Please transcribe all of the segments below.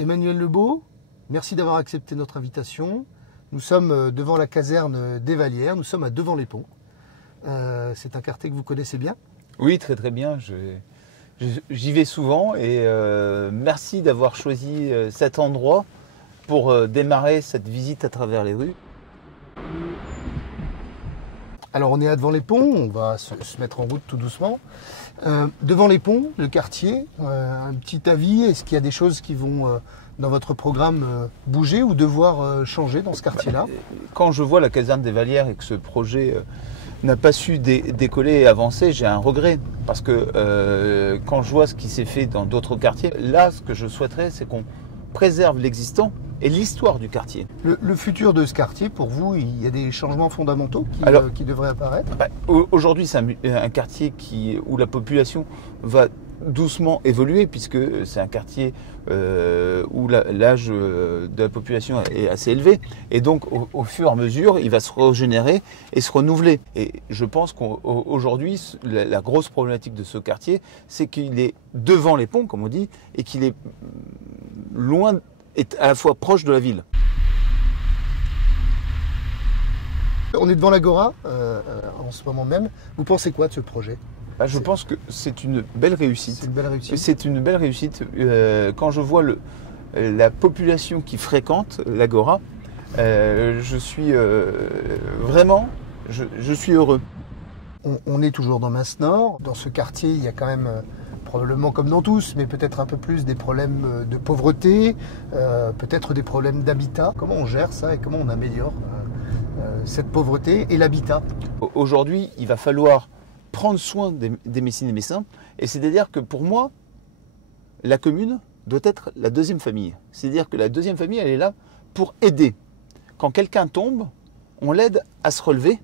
Emmanuel Lebeau, merci d'avoir accepté notre invitation. Nous sommes devant la caserne des Vallières, nous sommes à Devant-les-Ponts. C'est un quartier que vous connaissez bien? Oui, très très bien. J'y vais souvent et merci d'avoir choisi cet endroit pour démarrer cette visite à travers les rues. Alors on est à Devant-les-Ponts, on va se mettre en route tout doucement. Devant-les-Ponts, le quartier, un petit avis, est-ce qu'il y a des choses qui vont dans votre programme bouger ou devoir changer dans ce quartier-là? Quand je vois la caserne des Vallières et que ce projet n'a pas su décoller et avancer, j'ai un regret. Parce que quand je vois ce qui s'est fait dans d'autres quartiers, là ce que je souhaiterais c'est qu'on préserve l'existant et l'histoire du quartier. Le futur de ce quartier, pour vous, il y a des changements fondamentaux qui devraient apparaître? Aujourd'hui, c'est un quartier où la population va doucement évoluer, puisque c'est un quartier où l'âge de la population est assez élevé. Et donc, au fur et à mesure, il va se régénérer et se renouveler. Et je pense qu'aujourd'hui, la grosse problématique de ce quartier, c'est qu'il est devant les ponts, comme on dit, et qu'il est loin, est à la fois proche de la ville. On est devant l'Agora en ce moment même. Vous pensez quoi de ce projet? Je pense que c'est une belle réussite. C'est une belle réussite. C'est une belle réussite. Quand je vois la population qui fréquente l'Agora, je suis vraiment, je suis heureux. On est toujours dans Mince-Nord. Dans ce quartier, il y a quand même, probablement comme dans tous, mais peut-être un peu plus des problèmes de pauvreté, peut-être des problèmes d'habitat. Comment on gère ça et comment on améliore cette pauvreté et l'habitat? Aujourd'hui, il va falloir prendre soin des Messines et Messins. Et c'est-à-dire que pour moi, la commune doit être la deuxième famille. C'est-à-dire que la deuxième famille, elle est là pour aider. Quand quelqu'un tombe, on l'aide à se relever.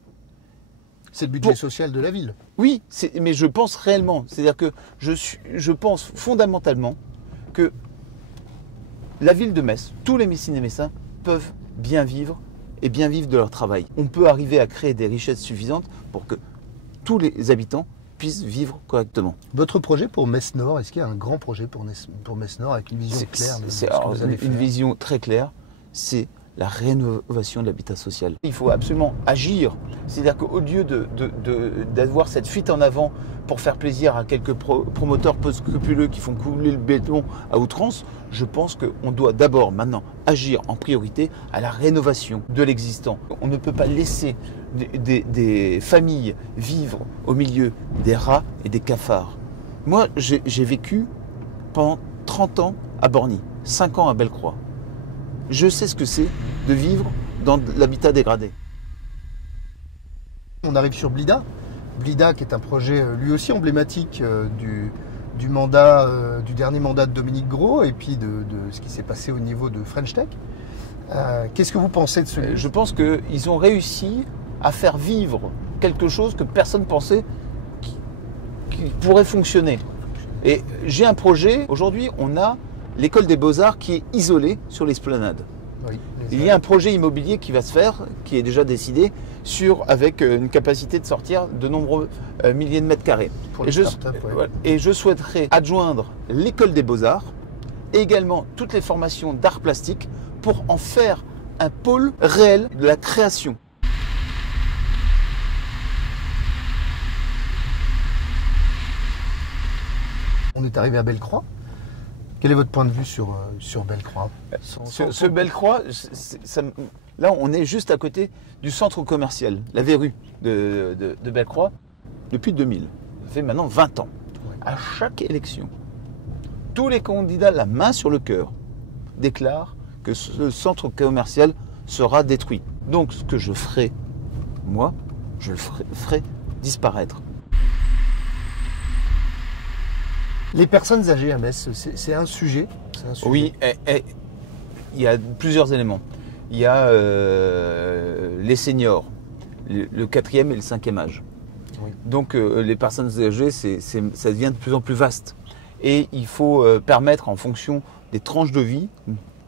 C'est le budget social de la ville. Oui, mais je pense réellement. C'est-à-dire que je pense fondamentalement que la ville de Metz, tous les Messines et Messins peuvent bien vivre et bien vivre de leur travail. On peut arriver à créer des richesses suffisantes pour que tous les habitants puissent vivre correctement. Votre projet pour Metz-Nord, est-ce qu'il y a un grand projet pour Metz-Nord avec une vision claire de ce que vous allez faire? Une vision très claire, c'est la rénovation de l'habitat social. Il faut absolument agir. C'est-à-dire qu'au lieu d'avoir cette fuite en avant pour faire plaisir à quelques promoteurs peu scrupuleux qui font couler le béton à outrance, je pense qu'on doit d'abord maintenant agir en priorité à la rénovation de l'existant. On ne peut pas laisser des familles vivre au milieu des rats et des cafards. Moi, j'ai vécu pendant 30 ans à Borny, 5 ans à Bellecroix. Je sais ce que c'est de vivre dans l'habitat dégradé. On arrive sur Blida. Blida qui est un projet lui aussi emblématique du dernier mandat de Dominique Gros et puis de ce qui s'est passé au niveau de French Tech. Qu'est-ce que vous pensez de ce... Je pense qu'ils ont réussi à faire vivre quelque chose que personne ne pensait qui pourrait fonctionner. Et j'ai un projet, aujourd'hui on a l'école des Beaux-Arts qui est isolée sur l'esplanade. Oui, il y a un projet immobilier qui va se faire, qui est déjà décidé, avec une capacité de sortir de nombreux milliers de mètres carrés. Et je souhaiterais adjoindre l'école des Beaux-Arts et également toutes les formations d'art plastique pour en faire un pôle réel de la création. On est arrivé à Bellecroix. Quel est votre point de vue sur Bellecroix? Sur Bellecroix, là on est juste à côté du centre commercial, la verrue de Bellecroix, depuis 2000. Ça fait maintenant 20 ans. Ouais. À chaque élection, tous les candidats, la main sur le cœur, déclarent que ce centre commercial sera détruit. Donc ce que je ferai, moi, je le ferai disparaître. Les personnes âgées à Metz, c'est un sujet? Oui, il y a plusieurs éléments. Il y a les seniors, le 4e et le 5e âge. Oui. Donc les personnes âgées, ça devient de plus en plus vaste. Et il faut permettre en fonction des tranches de vie,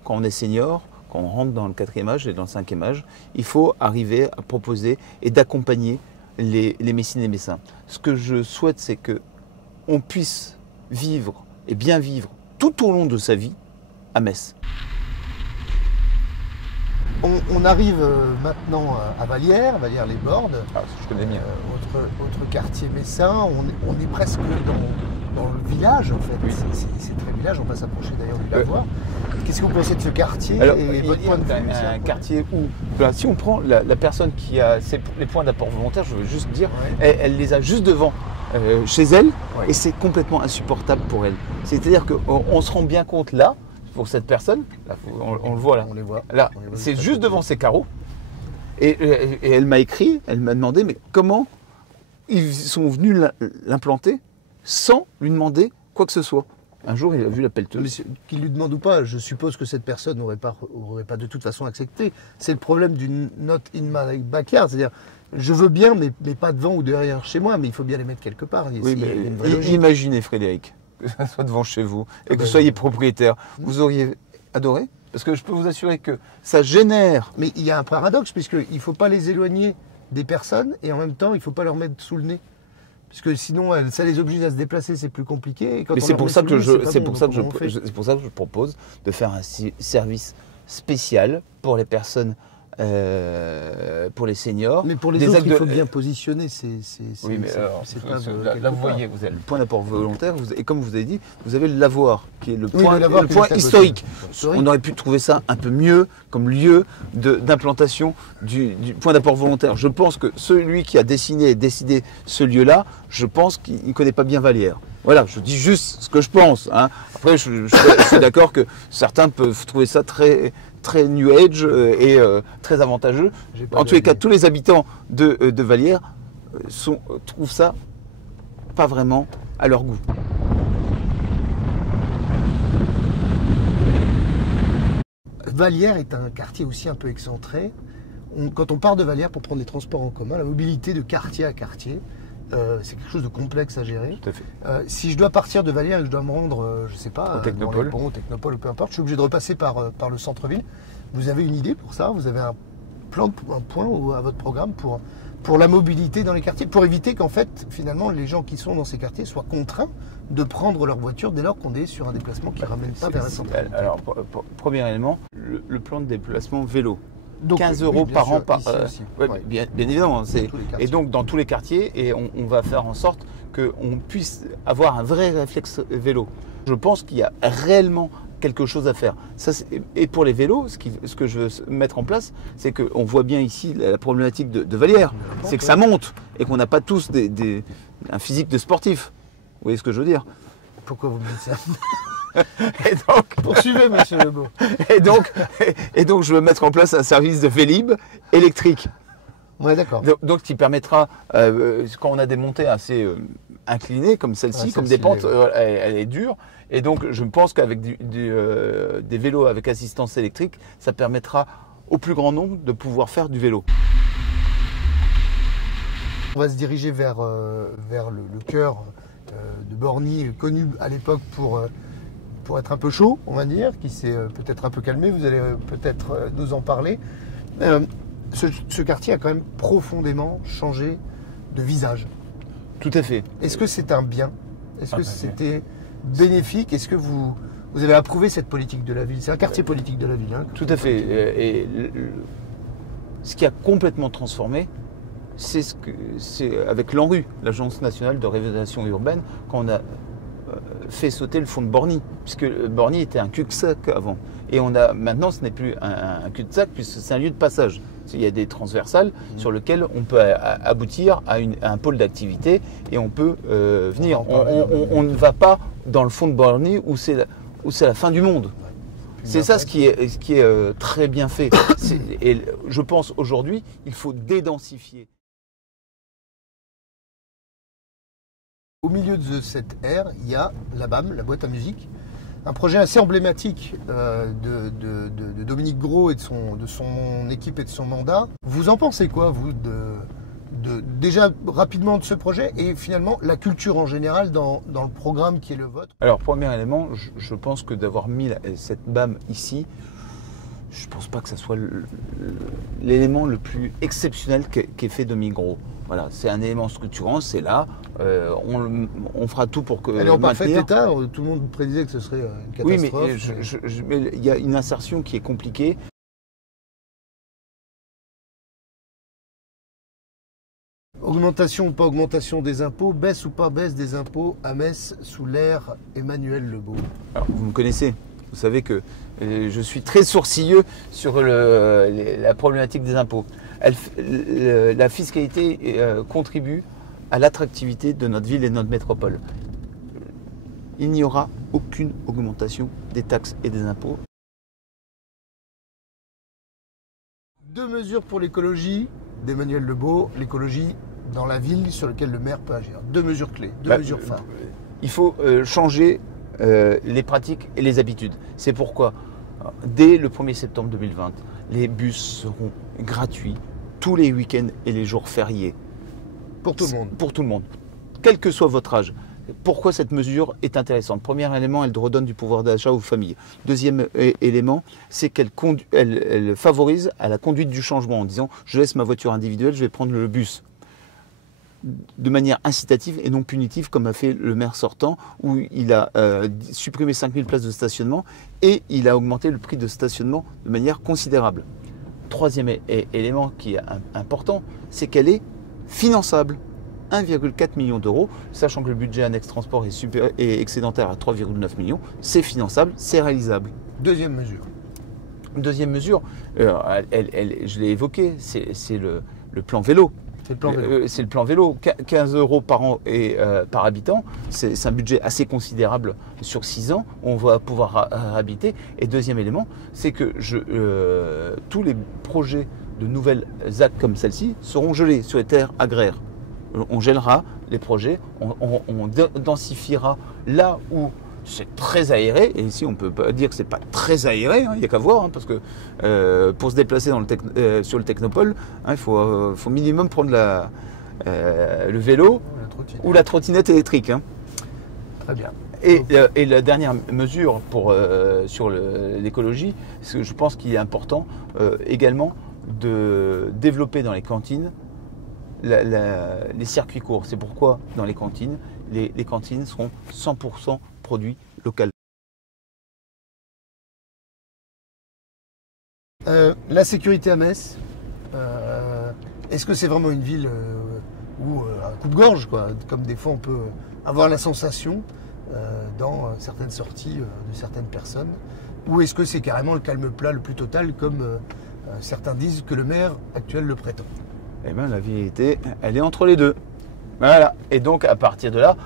quand on est senior, quand on rentre dans le 4e âge et dans le 5e âge, il faut arriver à proposer et d'accompagner les Messines et Messins. Ce que je souhaite, c'est qu'on puisse vivre et bien vivre tout au long de sa vie à Metz. On arrive maintenant à Vallières, Vallières-les-Bordes, Ah, je connais bien. autre quartier messin. On est presque dans le village en fait. Oui. C'est très village, on va s'approcher d'ailleurs du lavoir. Qu'est-ce que vous pensez de ce quartier Alors, et il votre y a point de quand même vue un quartier où, ben, si on prend la personne qui a les points d'apport volontaire, je veux juste dire, Ouais. elle les a juste devant chez elle, Ouais. et c'est complètement insupportable pour elle. C'est-à-dire qu'on se rend bien compte là, pour cette personne, là, on le voit là, On les voit. là On les voit c'est juste à juste côté. devant ses carreaux, et elle m'a écrit, elle m'a demandé, mais comment ils sont venus l'implanter sans lui demander quoi que ce soit. Un jour, il a vu la Mais pelleteuse. qu'il lui demande ou pas, je suppose que cette personne n'aurait pas de toute façon accepté. C'est le problème d'une not in my backyard, c'est-à-dire je veux bien, mais pas devant ou derrière chez moi, mais il faut bien les mettre quelque part. Oui, Il y a mais une vraie logique. imaginez, Frédéric, que ça soit devant chez vous et que ben, vous soyez propriétaire. Vous auriez adoré? Parce que je peux vous assurer que ça génère. Mais il y a un paradoxe, puisqu'il ne faut pas les éloigner des personnes et en même temps, il ne faut pas leur mettre sous le nez. Puisque sinon, ça les oblige à se déplacer, c'est plus compliqué. Et quand Mais on c'est leur pour met ça sous que le nez, c'est pas pour bon. ça Donc que comment on fait c'est pour ça que je propose de faire un service spécial pour les personnes, pour les seniors. Mais pour les Des autres, actes il faut de- bien positionner. Oui, mais alors, c'est pas là, vous voyez, vous avez le point d'apport volontaire, et comme vous avez dit, vous avez le lavoir, qui est le Oui, point, le lavoir le qui est point juste à côté. historique. Historique. On aurait pu trouver ça un peu mieux comme lieu d'implantation du point d'apport volontaire. Je pense que celui qui a dessiné et décidé ce lieu-là, je pense qu'il ne connaît pas bien Vallières. Voilà, je dis juste ce que je pense, hein. Après, je suis d'accord que certains peuvent trouver ça très new age et très avantageux. J'ai pas En tous les cas, d'avis. tous les habitants de Vallières trouvent ça pas vraiment à leur goût. Vallières est un quartier aussi un peu excentré. Quand on part de Vallières pour prendre les transports en commun, la mobilité de quartier à quartier, c'est quelque chose de complexe à gérer. Tout à fait. Si je dois partir de Vallières et que je dois me rendre, je sais pas, Au Technopole. dans les ponts, au Technopole ou peu importe, je suis obligé de repasser par le centre-ville. Vous avez une idée pour ça? Vous avez un point à votre programme pour la mobilité dans les quartiers, pour éviter qu'en fait, finalement, les gens qui sont dans ces quartiers soient contraints de prendre leur voiture dès lors qu'on est sur un déplacement qui ne ramène pas vers la centrale. Alors, premier élément, le plan de déplacement vélo. Donc, 15 oui, euros bien par sûr, an par. ici aussi. Ouais, Ouais. bien évidemment. tous les quartiers. Et donc, dans tous les quartiers, et on va faire en sorte qu'on puisse avoir un vrai réflexe vélo. Je pense qu'il y a réellement quelque chose à faire. Ça, et pour les vélos, ce que je veux mettre en place, c'est qu'on voit bien ici la problématique de Vallières. C'est que ça monte et qu'on n'a pas tous un physique de sportif. Vous voyez ce que je veux dire? Pourquoi vous me dites ça? Et donc, Poursuivez, monsieur Lebeau. et donc, je veux mettre en place un service de Vélib électrique. Ouais, d'accord. Donc, qui permettra, quand on a des montées assez inclinées, comme celle-ci, Ouais, comme celle-ci, des pentes, ouais. elle est dure. Et donc, je pense qu'avec des vélos avec assistance électrique, ça permettra au plus grand nombre de pouvoir faire du vélo. On va se diriger vers le cœur de Borny, connu à l'époque pour être un peu chaud, on va dire, qui s'est peut-être un peu calmé. Vous allez peut-être nous en parler. Ce quartier a quand même profondément changé de visage. Tout à fait. Est-ce que c'est un bien? Est-ce que bah, c'était bénéfique? Est-ce que vous avez approuvé cette politique de la ville? C'est un quartier politique de la ville. Hein, Tout à fait. Et ce qui a complètement transformé, c'est avec l'ANRU, l'Agence nationale de rénovation urbaine, quand on a fait sauter le fond de Borny, puisque Borny était un cul-de-sac avant. Et maintenant, ce n'est plus un cul-de-sac, puisque c'est un lieu de passage. Il y a des transversales sur lesquelles on peut aboutir à un pôle d'activité et on peut venir. On ne va pas dans le fond de Borny où c'est la fin du monde. C'est ça ce qui est très bien fait. Et je pense aujourd'hui, il faut dédensifier. Au milieu de cette aire, il y a la BAM, la boîte à musique, un projet assez emblématique de Dominique Gros et de son équipe et de son mandat. Vous en pensez quoi, vous, déjà rapidement de ce projet et finalement la culture en général dans le programme qui est le vôtre? Alors, premier élément, je pense que d'avoir mis cette BAM ici, je ne pense pas que ce soit l'élément le plus exceptionnel qu'ait fait Migros. Voilà, c'est un élément structurant, c'est là. On fera tout pour que. Elle est en parfait état. Tout le monde prédisait que ce serait une catastrophe. Oui, mais il y a une insertion qui est compliquée. Augmentation ou pas augmentation des impôts, baisse ou pas baisse des impôts à Metz sous l'ère Emmanuel Lebeau. Alors, vous me connaissez, vous savez que je suis très sourcilleux sur la problématique des impôts. La fiscalité contribue à l'attractivité de notre ville et de notre métropole. Il n'y aura aucune augmentation des taxes et des impôts. 2 mesures pour l'écologie d'Emmanuel Lebeau, l'écologie dans la ville sur laquelle le maire peut agir. 2 mesures clés, 2 mesures phares. Il faut changer les pratiques et les habitudes. C'est pourquoi, dès le 1er septembre 2020, les bus seront gratuits tous les week-ends et les jours fériés. Pour tout le monde. Pour tout le monde, quel que soit votre âge. Pourquoi cette mesure est intéressante? Premier élément, elle redonne du pouvoir d'achat aux familles. Deuxième élément, c'est qu'elle favorise à la conduite du changement en disant « je laisse ma voiture individuelle, je vais prendre le bus » de manière incitative et non punitive comme a fait le maire sortant où il a supprimé 5000 places de stationnement et il a augmenté le prix de stationnement de manière considérable. Troisième élément qui est important, c'est qu'elle est finançable. 1,4 million d'euros, sachant que le budget annexe transport est excédentaire à 3,9 millions, c'est finançable, c'est réalisable. Deuxième mesure. Deuxième mesure, je l'ai évoqué, c'est le plan vélo. C'est le plan vélo. C'est le plan vélo. 15 euros par an et par habitant, c'est un budget assez considérable sur 6 ans, on va pouvoir habiter. Et deuxième élément, c'est que tous les projets de nouvelles ZAC comme celle-ci seront gelés sur les terres agraires. On gèlera les projets, on densifiera là où c'est très aéré. Et ici, on ne peut pas dire que c'est pas très aéré, hein, il n'y a qu'à voir, hein, parce que pour se déplacer sur le Technopole, hein, il faut minimum prendre le vélo ou la trottinette électrique. Hein. Très bien. Et la dernière mesure sur l'écologie, c'est que je pense qu'il est important également de développer dans les cantines les circuits courts. C'est pourquoi dans les cantines, les cantines seront 100% produits local. La sécurité à Metz, est-ce que c'est vraiment une ville où un coup de gorge, quoi, comme des fois on peut avoir la sensation dans certaines sorties de certaines personnes, ou est-ce que c'est carrément le calme plat le plus total comme certains disent que le maire actuel le prétend? Eh bien, la vérité, elle est entre les deux. Voilà. Et donc, à partir de là,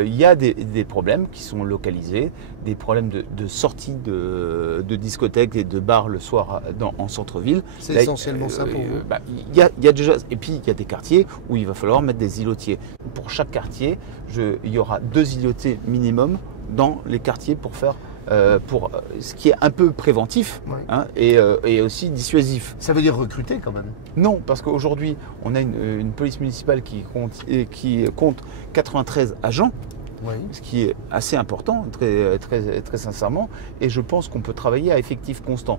il y a des problèmes qui sont localisés, des problèmes de sortie de discothèques et de bars le soir en centre-ville. C'est essentiellement ça pour vous? Il y a déjà, et puis il y a des quartiers où il va falloir mettre des îlotiers. Pour chaque quartier, il y aura 2 îlotiers minimum dans les quartiers pour faire ce qui est un peu préventif, ouais, hein, et aussi dissuasif. Ça veut dire recruter quand même? Non, parce qu'aujourd'hui, on a une police municipale qui compte 93 agents, oui, ce qui est assez important, très sincèrement, et je pense qu'on peut travailler à effectif constant.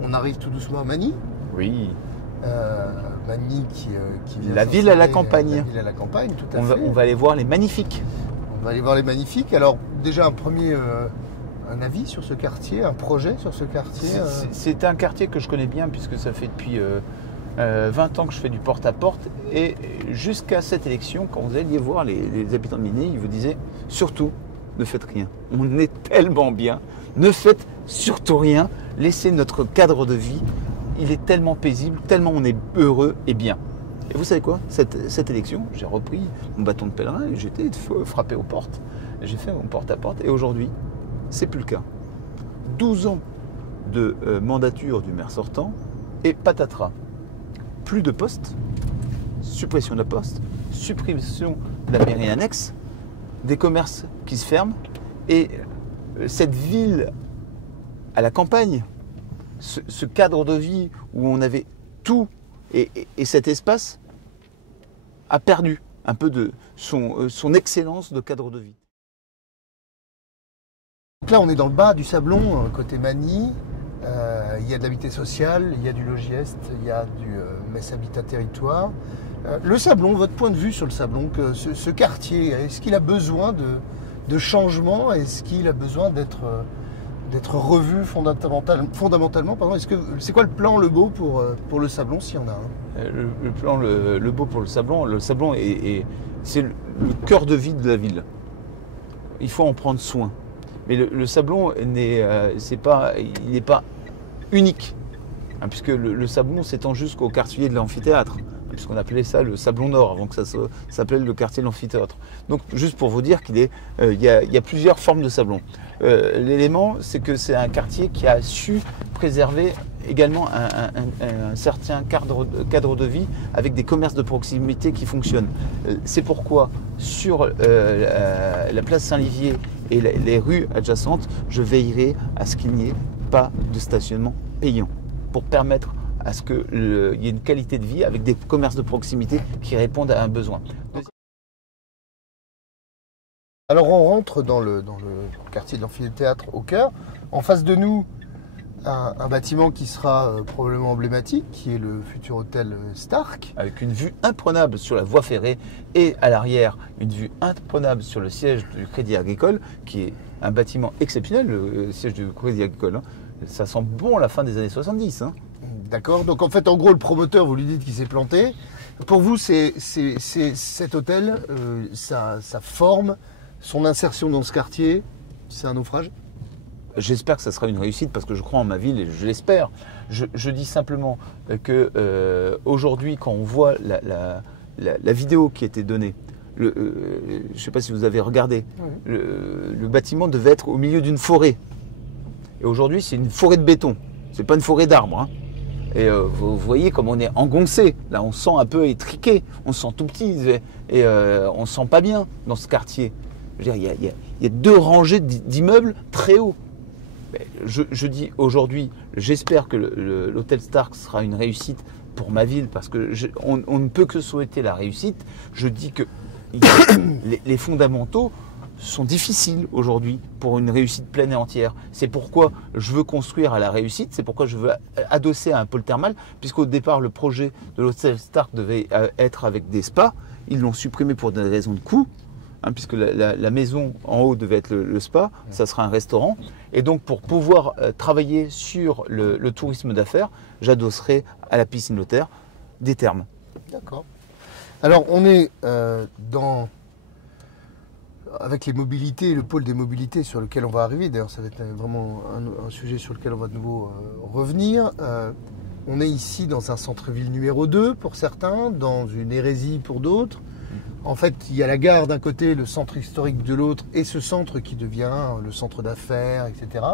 On arrive tout doucement à Magny. Oui. Magny qui vient la ville à la campagne. La ville à la campagne, tout à fait. On va aller voir les magnifiques. On va aller voir les magnifiques. Alors déjà un avis sur ce quartier, un projet sur ce quartier. C'est un quartier que je connais bien puisque ça fait depuis 20 ans que je fais du porte-à-porte. Et jusqu'à cette élection, quand vous alliez voir les habitants de Magny, ils vous disaient surtout ne faites rien. On est tellement bien. Ne faites surtout rien. Laissez notre cadre de vie. Il est tellement paisible, tellement on est heureux et bien. Et vous savez quoi, cette élection, j'ai repris mon bâton de pèlerin et j'étais frappé aux portes. J'ai fait mon porte-à-porte et aujourd'hui, c'est plus le cas. 12 ans de mandature du maire sortant et patatras. Plus de postes, suppression de la poste, suppression de la mairie annexe, des commerces qui se ferment et cette ville à la campagne, ce cadre de vie où on avait tout et cet espace a perdu un peu de son excellence de cadre de vie. Là, on est dans le bas du Sablon, côté Magny. Il y a de l'habité social, il y a du Logis Est, il y a du Metz Habitat Territoire. Le Sablon, votre point de vue sur le Sablon, que ce quartier, est-ce qu'il a besoin de changement? Est-ce qu'il a besoin d'être revu fondamentalement pardon. C'est quoi le plan Lebeau pour le Sablon, s'il y en a un? Le plan Lebeau pour le Sablon c'est le cœur de vie de la ville. Il faut en prendre soin. Mais le Sablon, il n'est pas unique, hein, puisque le Sablon s'étend jusqu'au quartier de l'amphithéâtre, puisqu'on appelait ça le Sablon Nord, avant que ça s'appelle le quartier de l'amphithéâtre. Donc, juste pour vous dire qu'il y a plusieurs formes de Sablon. L'élément, c'est que c'est un quartier qui a su préserver également un certain cadre de vie avec des commerces de proximité qui fonctionnent. C'est pourquoi sur la place Saint-Livier et les rues adjacentes, je veillerai à ce qu'il n'y ait pas de stationnement payant pour permettre à ce qu'il y ait une qualité de vie avec des commerces de proximité qui répondent à un besoin. Alors on rentre dans le quartier de l'amphithéâtre au cœur. En face de nous, un bâtiment qui sera probablement emblématique, qui est le futur hôtel Stark. Avec une vue imprenable sur la voie ferrée et à l'arrière, une vue imprenable sur le siège du Crédit Agricole, qui est un bâtiment exceptionnel, le siège du Crédit Agricole. Hein. Ça sent bon la fin des années 70. Hein. D'accord, donc en fait, en gros, le promoteur, vous lui dites qu'il s'est planté. Pour vous, cet hôtel, sa forme, son insertion dans ce quartier, c'est un naufrage? J'espère que ça sera une réussite parce que je crois en ma ville et je l'espère. Je dis simplement que aujourd'hui, quand on voit la vidéo qui a été donnée, je ne sais pas si vous avez regardé, oui. Le bâtiment devait être au milieu d'une forêt. Et aujourd'hui, c'est une forêt de béton. C'est pas une forêt d'arbres. Hein. Et vous voyez comme on est engoncé. Là, on se sent un peu étriqué. On se sent tout petit. Et on ne se sent pas bien dans ce quartier. Je veux dire, il y a 2 rangées d'immeubles très hauts. Je dis aujourd'hui, j'espère que l'hôtel Stark sera une réussite pour ma ville parce que on ne peut que souhaiter la réussite. Je dis que les fondamentaux sont difficiles aujourd'hui pour une réussite pleine et entière. C'est pourquoi je veux construire à la réussite, c'est pourquoi je veux adosser à un pôle thermal, puisqu'au départ le projet de l'hôtel Stark devait être avec des spas. Ils l'ont supprimé pour des raisons de coût. Hein, puisque la maison en haut devait être le spa, ça sera un restaurant. Et donc pour pouvoir travailler sur le tourisme d'affaires, j'adosserai à la piscine Lothaire des thermes. D'accord. Alors on est avec les mobilités, le pôle des mobilités sur lequel on va arriver. D'ailleurs ça va être vraiment un sujet sur lequel on va de nouveau revenir. On est ici dans un centre-ville numéro 2 pour certains, dans une hérésie pour d'autres. En fait, il y a la gare d'un côté, le centre historique de l'autre, et ce centre qui devient le centre d'affaires, etc.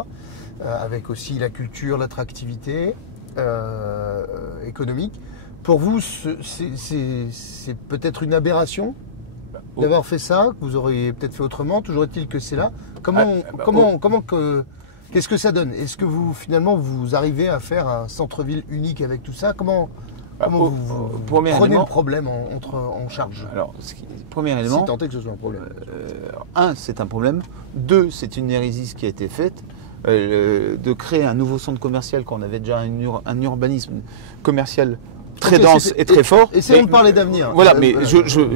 Avec aussi la culture, l'attractivité économique. Pour vous, c'est peut-être une aberration d'avoir fait ça, que vous auriez peut-être fait autrement. Toujours est-il que c'est là. Qu'est-ce que ça donne? Est-ce que finalement, vous arrivez à faire un centre-ville unique avec tout ça? Comment vous prenez le problème en charge? Alors, premier élément, si tant est que ce soit un problème. C'est un problème. 2, c'est une hérésie qui a été faite. De créer un nouveau centre commercial quand on avait déjà un urbanisme commercial très dense et très fort. Essayons de parler d'avenir. Voilà, mais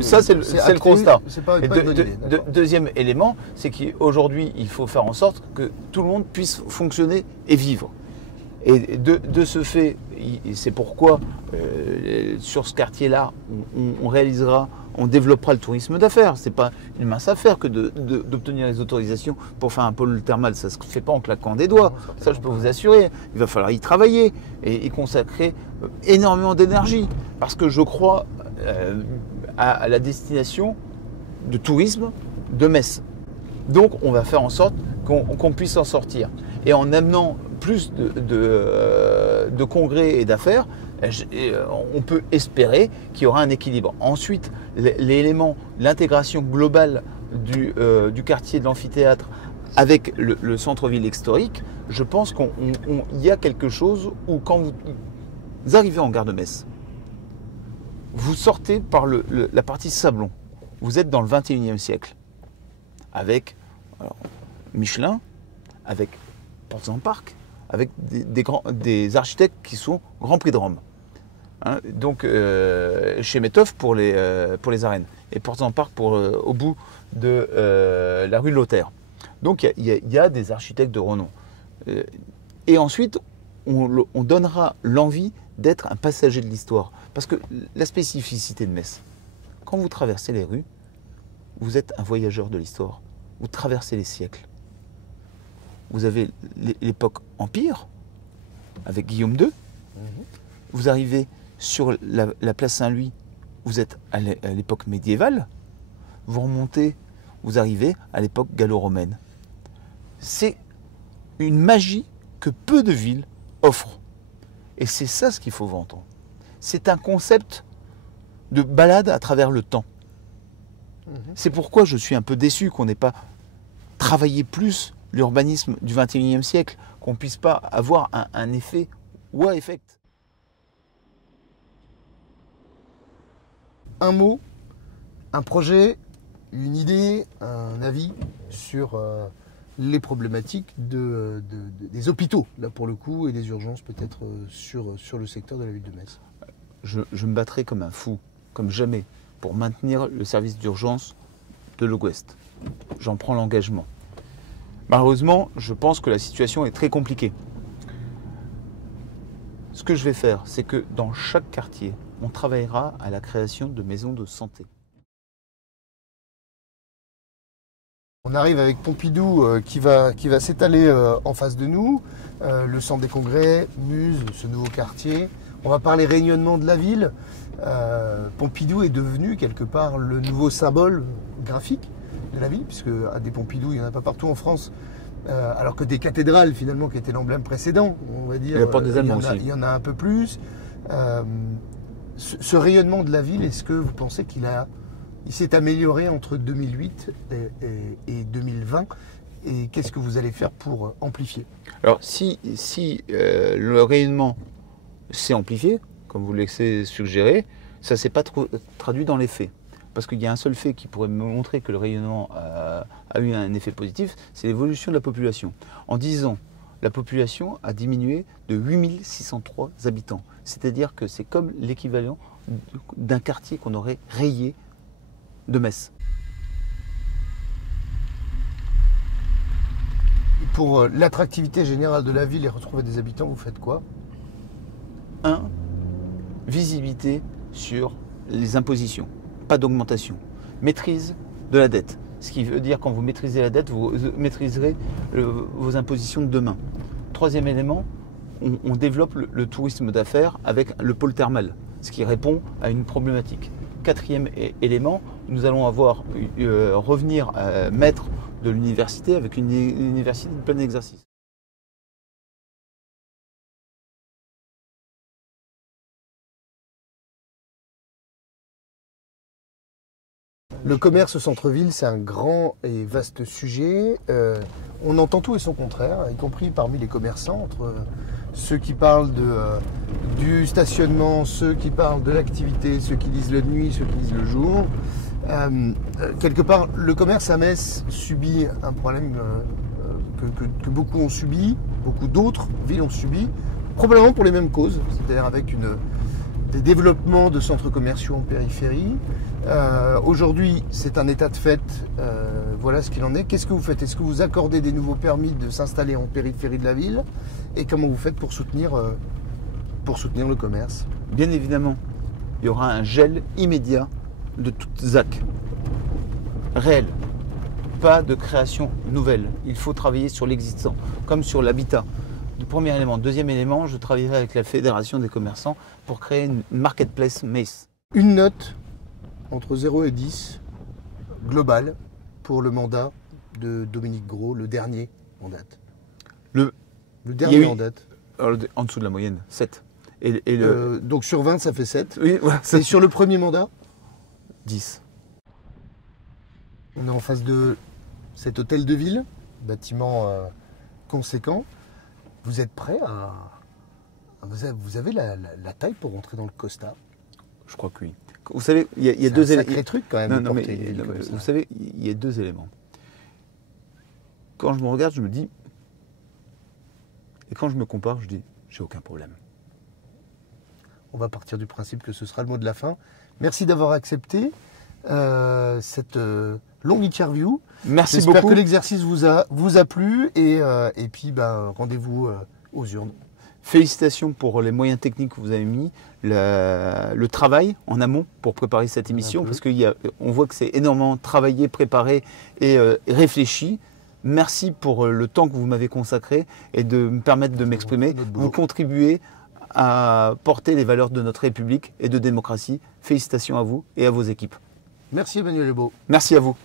ça c'est le constat. C'est pas une bonne idée. Deuxième élément, c'est qu'aujourd'hui, il faut faire en sorte que tout le monde puisse fonctionner et vivre. Et de ce fait, c'est pourquoi sur ce quartier-là, on développera le tourisme d'affaires. C'est pas une mince affaire que d'obtenir les autorisations pour faire un pôle thermal. Ça se fait pas en claquant des doigts. Ça, je peux vous assurer. Il va falloir y travailler et y consacrer énormément d'énergie. Parce que je crois à la destination de tourisme de Metz. Donc, on va faire en sorte qu'on puisse en sortir. Et en amenant plus de congrès et d'affaires, on peut espérer qu'il y aura un équilibre. Ensuite, l'intégration globale du quartier de l'amphithéâtre avec le centre-ville historique, je pense qu'il y a quelque chose où quand vous arrivez en gare de Metz, vous sortez par la partie Sablon. Vous êtes dans le 21e siècle avec Michelin, avec Portes en Parc, avec des architectes qui sont Grand Prix de Rome. Hein, donc chez Metov pour les arènes et Portes en Parc au bout de la rue de Lothaire. Donc il y a des architectes de renom. Et ensuite, on donnera l'envie d'être un passager de l'histoire. Parce que la spécificité de Metz, quand vous traversez les rues, vous êtes un voyageur de l'histoire. Vous traversez les siècles. Vous avez l'époque Empire, avec Guillaume II. Vous arrivez sur la place Saint-Louis, vous êtes à l'époque médiévale. Vous remontez, vous arrivez à l'époque gallo-romaine. C'est une magie que peu de villes offrent. Et c'est ça ce qu'il faut vendre. C'est un concept de balade à travers le temps. C'est pourquoi je suis un peu déçu qu'on n'ait pas travaillé plus l'urbanisme du XXIe siècle, qu'on ne puisse pas avoir un effet wow effect. Un mot, un projet, une idée, un avis sur les problématiques des hôpitaux, là pour le coup, et des urgences peut-être sur le secteur de la ville de Metz. Je me battrai comme un fou, comme jamais, pour maintenir le service d'urgence de l'Ouest. J'en prends l'engagement. Malheureusement, je pense que la situation est très compliquée. Ce que je vais faire, c'est que dans chaque quartier, on travaillera à la création de maisons de santé. On arrive avec Pompidou qui va s'étaler en face de nous, le centre des congrès, Muse, ce nouveau quartier. On va parler rayonnement de la ville. Pompidou est devenu quelque part le nouveau symbole graphique de la ville, puisque à des Pompidou, il n'y en a pas partout en France. Alors que des cathédrales, finalement, qui étaient l'emblème précédent, on va dire, il y en a un peu plus. Ce rayonnement de la ville, est-ce que vous pensez qu'il s'est amélioré entre 2008 et 2020? Et qu'est-ce que vous allez faire pour amplifier? Alors, si le rayonnement s'est amplifié, comme vous l'avez suggéré, ça ne s'est pas traduit dans les faits. Parce qu'il y a un seul fait qui pourrait me montrer que le rayonnement a eu un effet positif, c'est l'évolution de la population. En 10 ans, la population a diminué de 8603 habitants. C'est-à-dire que c'est comme l'équivalent d'un quartier qu'on aurait rayé de Metz. Pour l'attractivité générale de la ville et retrouver des habitants, vous faites quoi? 1. Visibilité sur les impositions. Pas d'augmentation. Maîtrise de la dette. Ce qui veut dire quand vous maîtrisez la dette, vous maîtriserez vos impositions de demain. Troisième élément, on développe le tourisme d'affaires avec le pôle thermal, ce qui répond à une problématique. Quatrième élément, nous allons revenir maître de l'université avec une université de plein exercice. Le commerce au centre-ville, c'est un grand et vaste sujet. On entend tout et son contraire, y compris parmi les commerçants, entre ceux qui parlent du stationnement, ceux qui parlent de l'activité, ceux qui disent la nuit, ceux qui disent le jour. Quelque part, le commerce à Metz subit un problème que beaucoup ont subi, beaucoup d'autres villes ont subi, probablement pour les mêmes causes, c'est-à-dire avec des développements de centres commerciaux en périphérie. Aujourd'hui, c'est un état de fait. Voilà ce qu'il en est. Qu'est-ce que vous faites? Est-ce que vous accordez des nouveaux permis de s'installer en périphérie de la ville? Et comment vous faites pour soutenir le commerce? Bien évidemment, il y aura un gel immédiat de toute ZAC. Réel. Pas de création nouvelle. Il faut travailler sur l'existant, comme sur l'habitat. Premier élément. Deuxième élément, je travaillerai avec la Fédération des commerçants pour créer une marketplace Metz. Une note entre 0 et 10, globale, pour le mandat de Dominique Gros, le dernier en date. Le dernier en date. En dessous de la moyenne, 7. Donc sur 20, ça fait 7. Oui, voilà, et sur le premier mandat? 10. On est en face de cet hôtel de ville, bâtiment conséquent. Vous êtes prêt à... Vous avez la taille pour rentrer dans le Costa? Je crois que oui. Vous savez, il y a deux éléments. C'est un sacré truc quand même. Vous savez, il y a deux éléments. Quand je me regarde, je me dis, Et quand je me compare, je dis, j'ai aucun problème. On va partir du principe que ce sera le mot de la fin. Merci d'avoir accepté cette longue interview. Merci J'espère beaucoup. que l'exercice vous a plu et puis rendez-vous aux urnes. Félicitations pour les moyens techniques que vous avez mis, le travail en amont pour préparer cette émission, parce qu'on voit que c'est énormément travaillé, préparé et réfléchi. Merci pour le temps que vous m'avez consacré et de me permettre de m'exprimer. Vous contribuez à porter les valeurs de notre République et de démocratie. Félicitations à vous et à vos équipes. Merci Emmanuel Lebeau. Merci à vous.